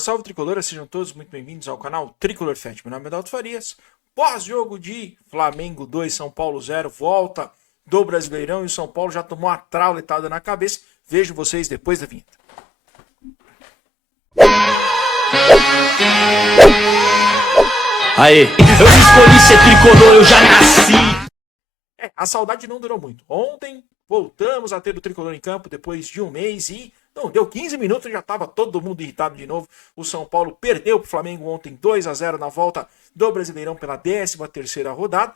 salve tricolor, sejam todos muito bem-vindos ao canal Tricolor Fest. Meu nome é Adalto Farias. Pós-jogo de Flamengo 2, São Paulo 0, volta do Brasileirão e o São Paulo já tomou a trauletada na cabeça. Vejo vocês depois da vinheta. Aê, eu escolhi ser tricolor, eu já nasci. A saudade não durou muito. Ontem voltamos a ter o tricolor em campo depois de um mês e não deu 15 minutos, já estava todo mundo irritado de novo. O São Paulo perdeu para o Flamengo ontem 2-0 na volta do Brasileirão pela 13ª rodada.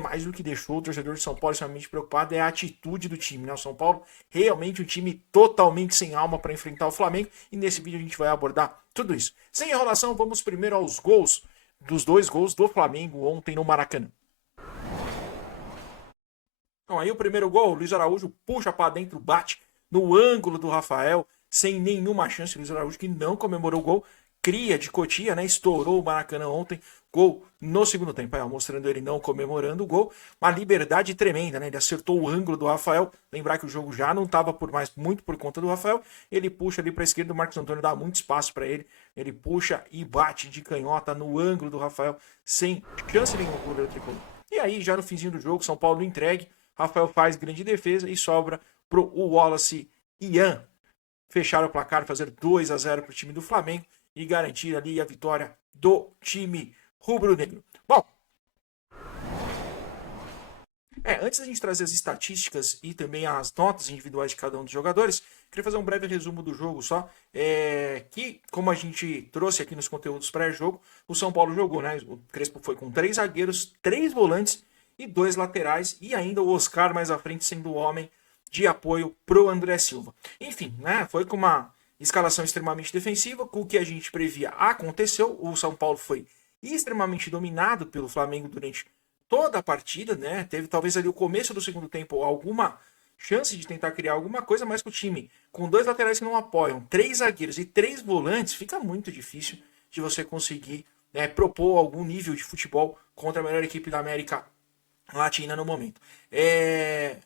Mais do que deixou o torcedor de São Paulo extremamente preocupado é a atitude do time, né? O São Paulo realmente um time totalmente sem alma para enfrentar o Flamengo e nesse vídeo a gente vai abordar tudo isso. Sem enrolação, vamos primeiro aos gols dos dois gols do Flamengo ontem no Maracanã. Então, aí o primeiro gol, o Luiz Araújo puxa para dentro, bate no ângulo do Rafael, sem nenhuma chance. O Luiz Araújo que não comemorou o gol, cria de Cotia, né? Estourou o Maracanã ontem, gol no segundo tempo, mostrando ele não comemorando o gol. Uma liberdade tremenda, né? Ele acertou o ângulo do Rafael. Lembrar que o jogo já não estava muito por conta do Rafael. Ele puxa ali para a esquerda, o Marcos Antônio dá muito espaço para ele. Ele puxa e bate de canhota no ângulo do Rafael, sem chance nenhuma pro goleiro tricolor. E aí, já no finzinho do jogo, São Paulo entregue. Rafael faz grande defesa e sobra pro Wallace e Ian fechar o placar, fazer 2-0 para o time do Flamengo e garantir ali a vitória do time rubro-negro. Bom, antes da gente trazer as estatísticas e também as notas individuais de cada um dos jogadores, queria fazer um breve resumo do jogo só, que como a gente trouxe aqui nos conteúdos pré-jogo, o São Paulo jogou, né? O Crespo foi com 3 zagueiros, 3 volantes e 2 laterais, e ainda o Oscar mais à frente sendo o homem de apoio pro André Silva. Enfim, né, foi com uma escalação extremamente defensiva, com o que a gente previa aconteceu. O São Paulo foi extremamente dominado pelo Flamengo durante toda a partida, né? Teve talvez ali o começo do segundo tempo alguma chance de tentar criar alguma coisa, mas com o time com 2 laterais que não apoiam, 3 zagueiros e 3 volantes, fica muito difícil de você conseguir, né, propor algum nível de futebol contra a melhor equipe da América Latina no momento.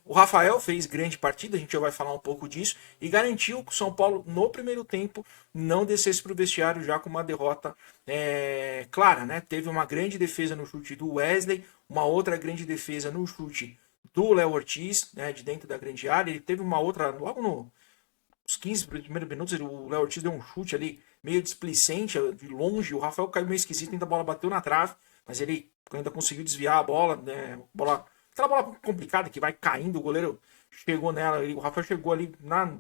O Rafael fez grande partida, a gente já vai falar um pouco disso, e garantiu que o São Paulo no primeiro tempo não descesse para o vestiário já com uma derrota clara, né? Teve uma grande defesa no chute do Wesley, uma outra grande defesa no chute do Léo Ortiz, né, de dentro da grande área. Ele teve uma outra logo nos 15 primeiros minutos, o Léo Ortiz deu um chute ali meio displicente, de longe, o Rafael caiu meio esquisito, ainda a bola bateu na trave, mas ele ainda conseguiu desviar a bola, né? Aquela bola complicada que vai caindo, o goleiro chegou nela, o Rafael chegou ali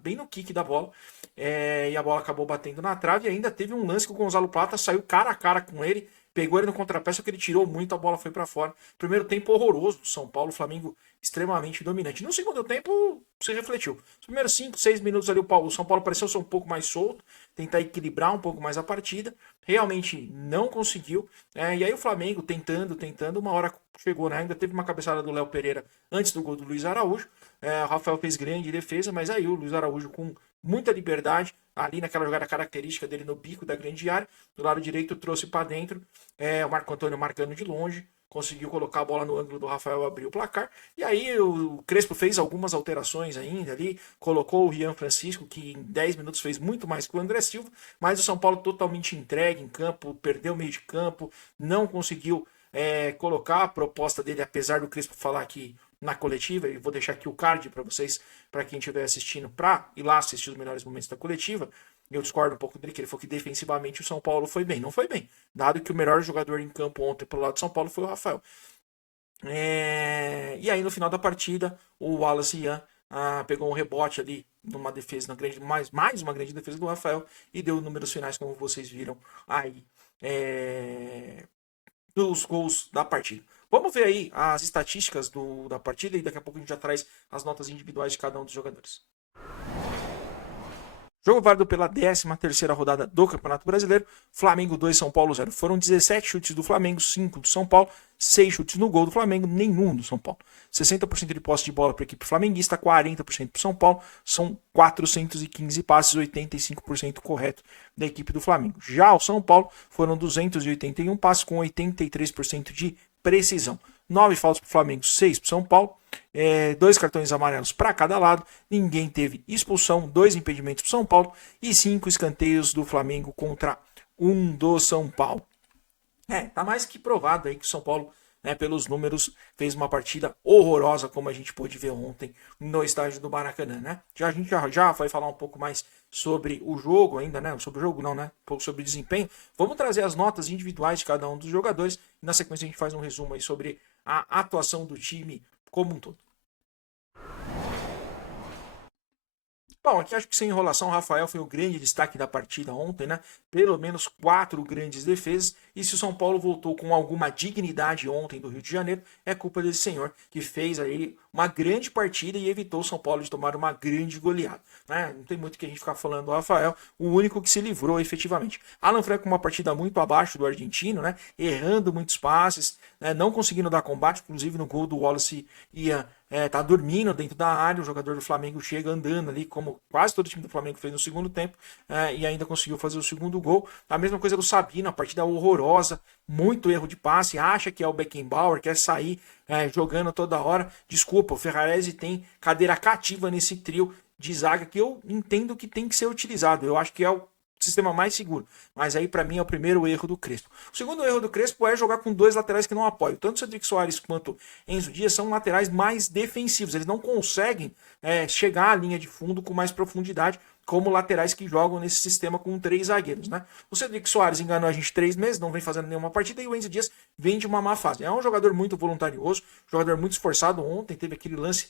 bem no kick da bola, e a bola acabou batendo na trave, e ainda teve um lance que o Gonzalo Plata saiu cara a cara com ele, pegou ele no contrapé, só que ele tirou muito, a bola foi para fora. Primeiro tempo horroroso do São Paulo, o Flamengo extremamente dominante. No segundo tempo, se refletiu. Os primeiros 5, 6 minutos ali, o São Paulo pareceu ser um pouco mais solto, tentar equilibrar um pouco mais a partida. Realmente não conseguiu. E aí o Flamengo tentando, uma hora chegou, né? Ainda teve uma cabeçada do Léo Pereira antes do gol do Luiz Araújo. O Rafael fez grande defesa, mas aí o Luiz Araújo com muita liberdade, ali naquela jogada característica dele no bico da grande área, do lado direito trouxe para dentro, o Marco Antônio marcando de longe, conseguiu colocar a bola no ângulo do Rafael, abriu o placar, e aí o Crespo fez algumas alterações ainda ali, colocou o Rian Francisco, que em 10 minutos fez muito mais que o André Silva, mas o São Paulo totalmente entregue em campo, perdeu o meio de campo, não conseguiu colocar a proposta dele, apesar do Crespo falar que na coletiva, e vou deixar aqui o card para vocês, para quem estiver assistindo, para ir lá assistir os melhores momentos da coletiva. Eu discordo um pouco dele, que ele falou que defensivamente o São Paulo foi bem. Não foi bem, dado que o melhor jogador em campo ontem pelo lado de São Paulo foi o Rafael. E aí no final da partida, o Wallace Ian pegou um rebote ali numa defesa, mais uma grande defesa do Rafael, e deu números finais, como vocês viram aí dos gols da partida. Vamos ver aí as estatísticas da partida e daqui a pouco a gente já traz as notas individuais de cada um dos jogadores. Jogo válido pela 13ª rodada do Campeonato Brasileiro. Flamengo 2, São Paulo 0. Foram 17 chutes do Flamengo, 5 do São Paulo, 6 chutes no gol do Flamengo, nenhum do São Paulo. 60% de posse de bola para a equipe flamenguista, 40% para o São Paulo. São 415 passes, 85% correto da equipe do Flamengo. Já o São Paulo foram 281 passes com 83% de precisão. 9 faltas para o Flamengo, 6 para o São Paulo. 2 cartões amarelos para cada lado, ninguém teve expulsão, 2 impedimentos para São Paulo e 5 escanteios do Flamengo contra 1 do São Paulo. Tá mais que provado aí que o São Paulo, né, pelos números, fez uma partida horrorosa, como a gente pôde ver ontem no estádio do Maracanã, né? A gente já vai falar um pouco mais sobre o jogo ainda, né? Sobre o jogo não, né? Um pouco sobre o desempenho. Vamos trazer as notas individuais de cada um dos jogadores e na sequência a gente faz um resumo aí sobre a atuação do time como um todo. Bom, aqui acho que sem enrolação, o Rafael foi o grande destaque da partida ontem, né? Pelo menos 4 grandes defesas. E se o São Paulo voltou com alguma dignidade ontem do Rio de Janeiro, é culpa desse senhor que fez aí uma grande partida e evitou o São Paulo de tomar uma grande goleada, né? Não tem muito que a gente ficar falando do Rafael, o único que se livrou efetivamente. Alan Franco com uma partida muito abaixo do argentino, né? Errando muitos passes, né? Não conseguindo dar combate, inclusive no gol do Wallace ia tá dormindo dentro da área, o jogador do Flamengo chega andando ali, como quase todo o time do Flamengo fez no segundo tempo, e ainda conseguiu fazer o segundo gol. A mesma coisa do Sabino, a partida horrorosa, muito erro de passe, acha que é o Beckenbauer, quer sair jogando toda hora. Desculpa, o Ferrarese tem cadeira cativa nesse trio de zaga que eu entendo que tem que ser utilizado. Eu acho que é o sistema mais seguro. Mas aí, para mim, é o primeiro erro do Crespo. O segundo erro do Crespo é jogar com 2 laterais que não apoiam. Tanto o Cedric Soares quanto Enzo Dias são laterais mais defensivos. Eles não conseguem chegar à linha de fundo com mais profundidade, como laterais que jogam nesse sistema com 3 zagueiros, né? O Cedric Soares enganou a gente 3 meses, não vem fazendo nenhuma partida, e o Enzo Dias vem de uma má fase. É um jogador muito voluntarioso, jogador muito esforçado. Ontem teve aquele lance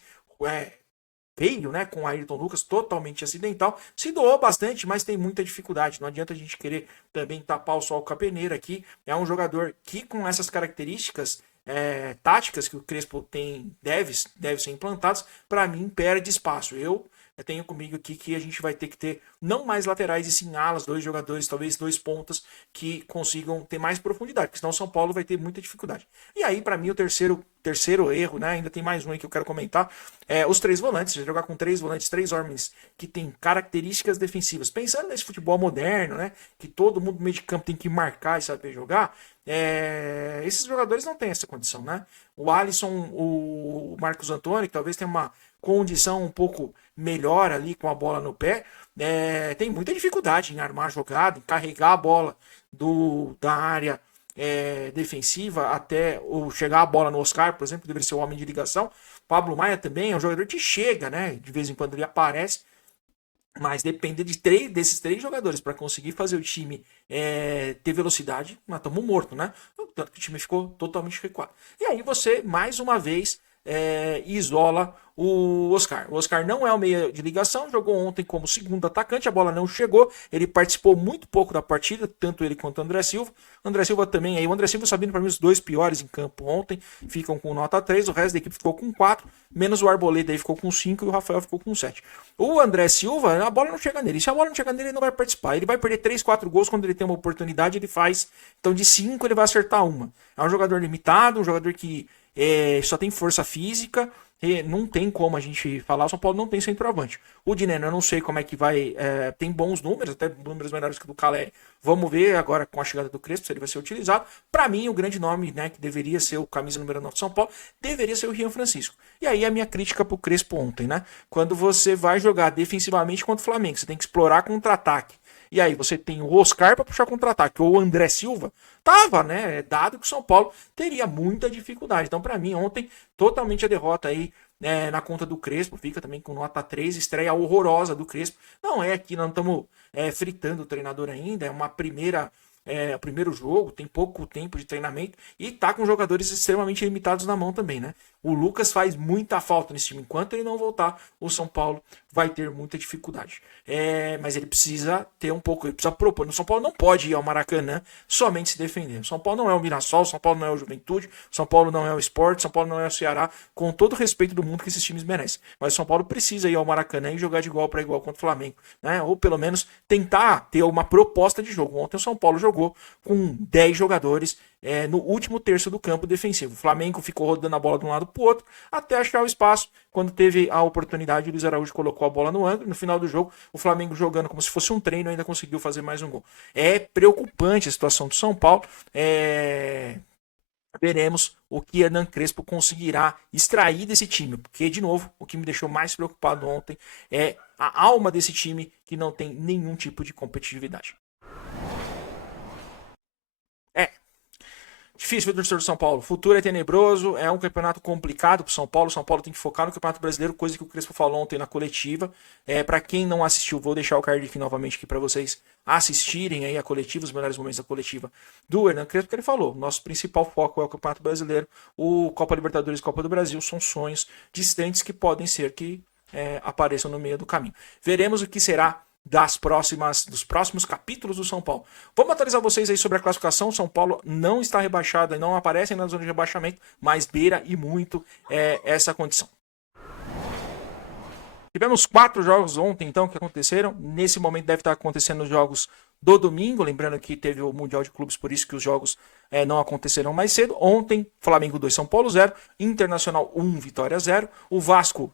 feio, né, com o Ayrton Lucas, totalmente acidental, se doou bastante, mas tem muita dificuldade, não adianta a gente querer também tapar o sol com a peneira aqui. É um jogador que com essas características táticas que o Crespo tem, deve ser implantados, para mim perde espaço. Eu tenho comigo aqui que a gente vai ter que ter não mais laterais e sim alas, 2 jogadores, talvez 2 pontas que consigam ter mais profundidade, porque senão o São Paulo vai ter muita dificuldade. E aí, para mim, o terceiro erro, né? Ainda tem mais um aí que eu quero comentar, os 3 volantes, jogar com 3 volantes, 3 homens que têm características defensivas. Pensando nesse futebol moderno, né? Que todo mundo no meio de campo tem que marcar e saber jogar, esses jogadores não têm essa condição, né? O Alisson, o Marcos Antônio, que talvez tenha uma condição um pouco melhor ali com a bola no pé, tem muita dificuldade em armar a jogada, em carregar a bola da área defensiva até chegar a bola no Oscar, por exemplo, que deveria ser o homem de ligação. Pablo Maia também é um jogador que chega, né? De vez em quando ele aparece, mas depende desses 3 jogadores para conseguir fazer o time ter velocidade. Nós estamos mortos, né? Tanto que o time ficou totalmente recuado. E aí você, mais uma vez, isola o Oscar. O Oscar não é o meia de ligação, jogou ontem como segundo atacante, a bola não chegou, ele participou muito pouco da partida, tanto ele quanto o André Silva. O André Silva também, aí o André Silva e o Sabino, para mim, os 2 piores em campo ontem, ficam com nota 3, o resto da equipe ficou com 4, menos o Arboleda aí ficou com 5 e o Rafael ficou com 7. O André Silva, a bola não chega nele, se a bola não chega nele, ele não vai participar, ele vai perder 3, 4 gols, quando ele tem uma oportunidade, ele faz, então de 5 ele vai acertar uma. É um jogador limitado, um jogador que só tem força física, e não tem como a gente falar, o São Paulo não tem centroavante. O Dineno, eu não sei como é que vai, tem bons números, até números melhores que o do Caleri. Vamos ver agora com a chegada do Crespo se ele vai ser utilizado. Para mim, o grande nome, né, que deveria ser o camisa número 9 de São Paulo, deveria ser o Rian Francisco. E aí a minha crítica pro Crespo ontem, né? Quando você vai jogar defensivamente contra o Flamengo, você tem que explorar contra-ataque. E aí você tem o Oscar para puxar contra-ataque, ou o André Silva, tava, né, dado que o São Paulo teria muita dificuldade. Então, para mim, ontem, totalmente a derrota aí na conta do Crespo, fica também com nota 3, estreia horrorosa do Crespo. Não é que não estamos fritando o treinador ainda, é uma o primeiro jogo, tem pouco tempo de treinamento e tá com jogadores extremamente limitados na mão também, né? O Lucas faz muita falta nesse time. Enquanto ele não voltar, o São Paulo vai ter muita dificuldade. Mas ele precisa ter um pouco, ele precisa propor. O São Paulo não pode ir ao Maracanã somente se defender. O São Paulo não é o Mirassol, o São Paulo não é o Juventude, o São Paulo não é o Sport, o São Paulo não é o Ceará, com todo o respeito do mundo que esses times merecem. Mas o São Paulo precisa ir ao Maracanã e jogar de igual para igual contra o Flamengo, né? Ou pelo menos tentar ter uma proposta de jogo. Ontem o São Paulo jogou com 10 jogadores no último terço do campo defensivo. O Flamengo ficou rodando a bola de um lado para o outro até achar o espaço. Quando teve a oportunidade, o Luiz Araújo colocou a bola no ângulo. No final do jogo, o Flamengo jogando como se fosse um treino ainda conseguiu fazer mais um gol. É preocupante a situação do São Paulo. veremos o que Hernan Crespo conseguirá extrair desse time, porque, de novo, o que me deixou mais preocupado ontem é a alma desse time que não tem nenhum tipo de competitividade. Difícil ver o torcedor do São Paulo. O futuro é tenebroso, é um campeonato complicado para o São Paulo. O São Paulo tem que focar no Campeonato Brasileiro, coisa que o Crespo falou ontem na coletiva. Para quem não assistiu, vou deixar o card aqui novamente aqui para vocês assistirem aí a coletiva, os melhores momentos da coletiva do Hernan Crespo, que ele falou. Nosso principal foco é o Campeonato Brasileiro. O Copa Libertadores e Copa do Brasil são sonhos distantes que podem ser que apareçam no meio do caminho. Veremos o que será dos próximos capítulos do São Paulo. Vamos atualizar vocês aí sobre a classificação. São Paulo não está rebaixado e não aparece na zona de rebaixamento, mas beira e muito essa condição. Tivemos 4 jogos ontem, então, que aconteceram. Nesse momento deve estar acontecendo os jogos do domingo. Lembrando que teve o Mundial de Clubes, por isso que os jogos não aconteceram mais cedo. Ontem, Flamengo 2, São Paulo 0. Internacional 1, Vitória 0. O Vasco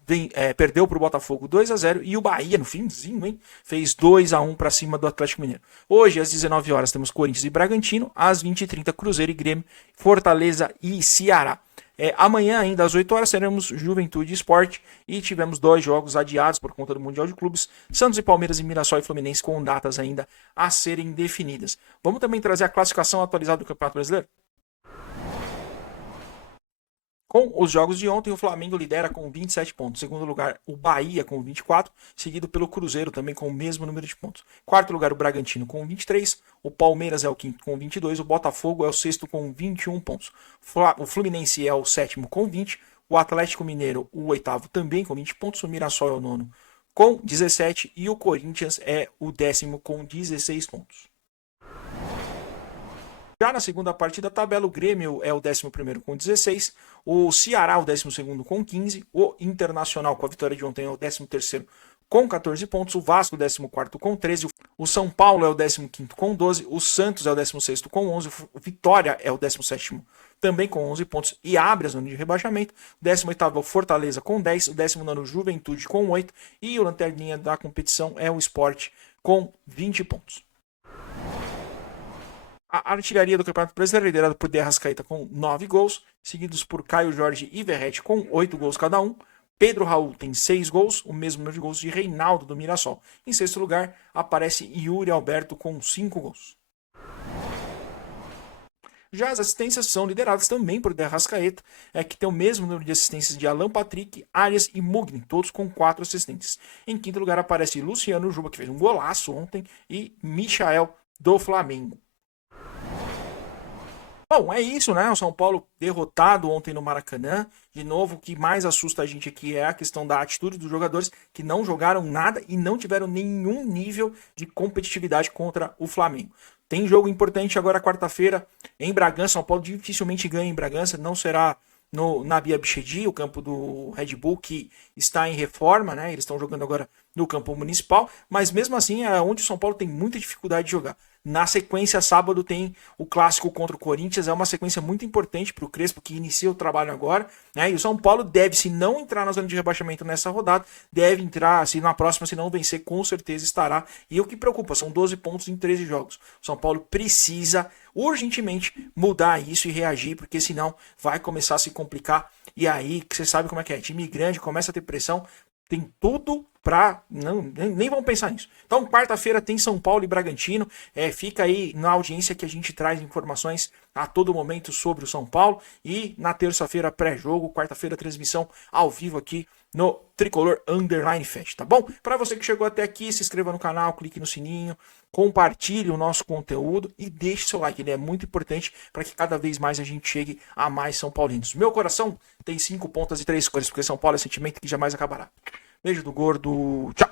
perdeu para o Botafogo 2-0. E o Bahia, no finzinho, hein, fez 2-1 para cima do Atlético Mineiro. Hoje, às 19 horas, temos Corinthians e Bragantino. Às 20h30, Cruzeiro e Grêmio, Fortaleza e Ceará. Amanhã, ainda às 8 horas, teremos Juventude e Sport. E tivemos 2 jogos adiados por conta do Mundial de Clubes. Santos e Palmeiras e Mirassol e Fluminense com datas ainda a serem definidas. Vamos também trazer a classificação atualizada do Campeonato Brasileiro? Com os jogos de ontem, o Flamengo lidera com 27 pontos. Segundo lugar, o Bahia com 24, seguido pelo Cruzeiro também com o mesmo número de pontos. Quarto lugar, o Bragantino com 23, o Palmeiras é o quinto com 22, o Botafogo é o sexto com 21 pontos. O Fluminense é o sétimo com 20, o Atlético Mineiro o oitavo também com 20 pontos, o Mirassol é o nono com 17 e o Corinthians é o 10º com 16 pontos. Já na segunda parte da tabela, o Grêmio é o 11º com 16, o Ceará o 12º com 15, o Internacional com a vitória de ontem é o 13º com 14 pontos, o Vasco o 14º com 13, o São Paulo é o 15º com 12, o Santos é o 16º com 11, o Vitória é o 17º também com 11 pontos e abre a zona de rebaixamento, o 18º é o Fortaleza com 10, o 19º Juventude com 8 e o lanterninha da competição é o Sport com 20 pontos. A artilharia do Campeonato Brasileiro é liderada por De Arrascaeta com 9 gols, seguidos por Caio Jorge e Verratti com 8 gols cada um. Pedro Raul tem 6 gols, o mesmo número de gols de Reinaldo do Mirassol. Em sexto lugar, aparece Yuri Alberto com 5 gols. Já as assistências são lideradas também por De Arrascaeta, que tem o mesmo número de assistências de Alan Patrick, Arias e Mugni, todos com 4 assistências. Em quinto lugar aparece Luciano Juba, que fez um golaço ontem, e Michael do Flamengo. Bom, é isso, né? O São Paulo derrotado ontem no Maracanã. De novo, o que mais assusta a gente aqui é a questão da atitude dos jogadores que não jogaram nada e não tiveram nenhum nível de competitividade contra o Flamengo. Tem jogo importante agora quarta-feira em Bragança. São Paulo dificilmente ganha em Bragança, não será na Bia Bichedi, o campo do Red Bull, que está em reforma, né? Eles estão jogando agora no campo municipal, mas mesmo assim é onde o São Paulo tem muita dificuldade de jogar. Na sequência, sábado tem o clássico contra o Corinthians, é uma sequência muito importante para o Crespo, que inicia o trabalho agora, né? E o São Paulo deve, se não entrar na zona de rebaixamento nessa rodada, deve entrar, se na próxima, se não vencer, com certeza estará. E o que preocupa, são 12 pontos em 13 jogos. O São Paulo precisa urgentemente mudar isso e reagir, porque senão vai começar a se complicar. E aí, você sabe como é que é, time grande, começa a ter pressão, tem tudo pra... nem vamos pensar nisso. Então, quarta-feira tem São Paulo e Bragantino. Fica aí na audiência que a gente traz informações a todo momento sobre o São Paulo. E na terça-feira, pré-jogo. Quarta-feira, transmissão ao vivo aqui no Tricolor Underline Fest, tá bom? Para você que chegou até aqui, se inscreva no canal, clique no sininho, compartilhe o nosso conteúdo e deixe seu like. Ele é muito importante para que cada vez mais a gente chegue a mais São Paulinos. Meu coração tem 5 pontas e 3 cores, porque São Paulo é sentimento que jamais acabará. Beijo do gordo. Tchau.